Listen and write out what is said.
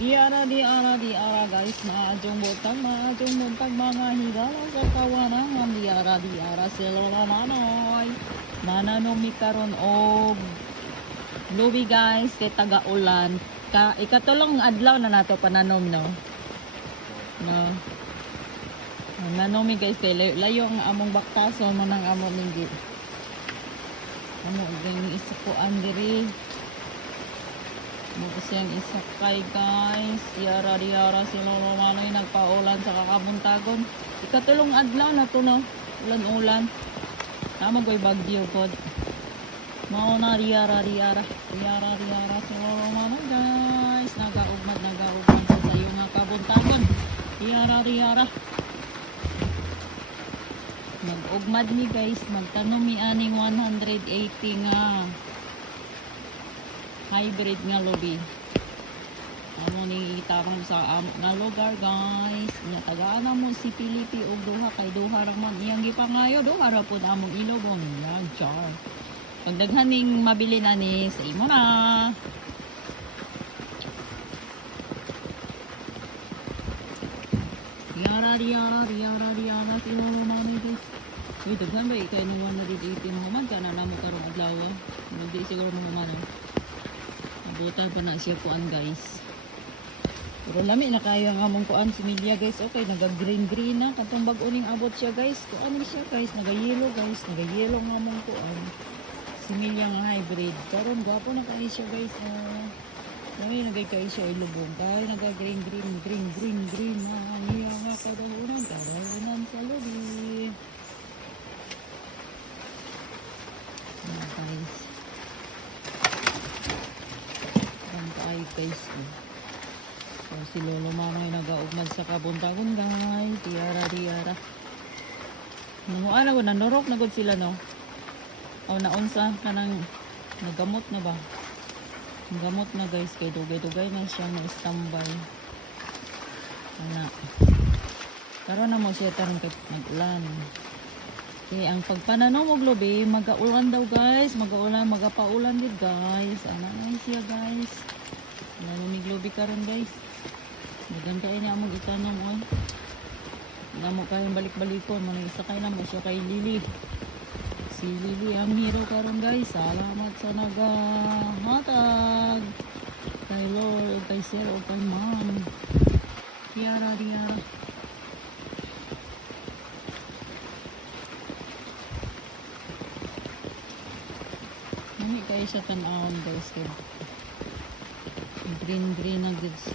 Di ara guys, maadjong buntag mga higala sa kawanangan. Di ara sila manoy. Mananomi karon og lubi guys kay taga-ulan. Ikatulong adlaw na nato pananom no. No. Nanomi guys kay layo ang among baktaso man ang among linggi. Amo gani isa ko andiri. Bukas yan isakay guys. Yara sila mamanoy nagpaulan sa kakabuntagon. Ikatulong adlaw na to no. Ulan-ulan. Tama ko'y bagyo pod. Mauna riyara sila mamanoy guys. Nagaugmad sa sayo nga kabuntagon. Riyara. Nag-ugmad mi guys. Magtanom mi aning 180 nga hybrid nga lubi. Amo ni itarong sa nga lugar guys. Nya tagaan na mo si Pilipi og duha kay duha ra man iyang gipangayo, duha ra pud among ilogong lang char. Pag daghaning mabili na ni sa imo na. Riyara sino mo ni guys. Uy, daghan ba ikay nung 180 naman ka na namo karong adlaw. Hindi siguro mo man. Butan pa na siya kuan guys. Pero lami na kayo ang among kuan similya guys. Okay, naga-green na. Katong bag-o ning abot siya guys. Kuan ni siya guys. Naga-yellow guys. Naga-yellow ang among kuan. Similya nga hybrid. Karon gwapo na kayo siya guys. Lami nagay kayo siya ilubong. Kaya naga-green. Niya nga kadahunan sa lubi. Guys. Guys. So, si Lolo Manoy nagaugmad sa kabuntagon guys. Riyara. Nanguan ako, nanurok na gud sila no. O naunsa kanang nagamot na ba? Nagamot na guys kay dugay na siya na standby. Ana. Karon na mo siya tarong kay mag-ulan. Okay, ang pagpananom og lubi, magaulan daw guys. Magapaulan gid guys. Ana na siya guys. Nanumig lubi karon guys. Maganda niya among itanong oy. Namo kayong balik-balikon, man isa kay namo siya kay Lily. Si Lily ang hero karon guys. Salamat sa nagahatag. Kay Lord, kay Sir, o kay Ma'am. Riyara. Nami kayo sa tan-awon guys. Green na good siya.